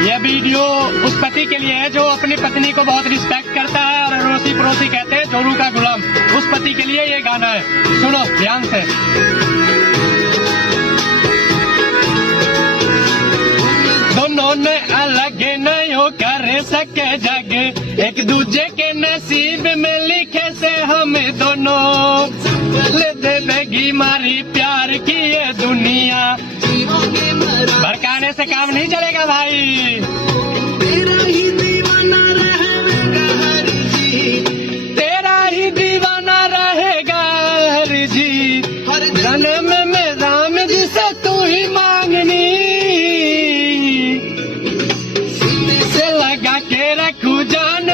यह वीडियो उस पति के लिए है जो अपनी पत्नी को बहुत रिस्पेक्ट करता है और अड़ोसी पड़ोसी कहते हैं जोरू का गुलाम। उस पति के लिए ये गाना है, सुनो ध्यान से। दोनों ने अलग नहीं कर सके जग, एक दूजे के नसीब में लिखे से हम दोनों। ले देगी मारी प्यार की ये दुनिया, भड़काने से काम नहीं चलेगा भाई। तेरा ही दीवाना रहेगा हर जी, तेरा ही दीवाना रहेगा हर जी, हर जन्म में राम जी से तू ही मांगनी। से लगा के रखू जान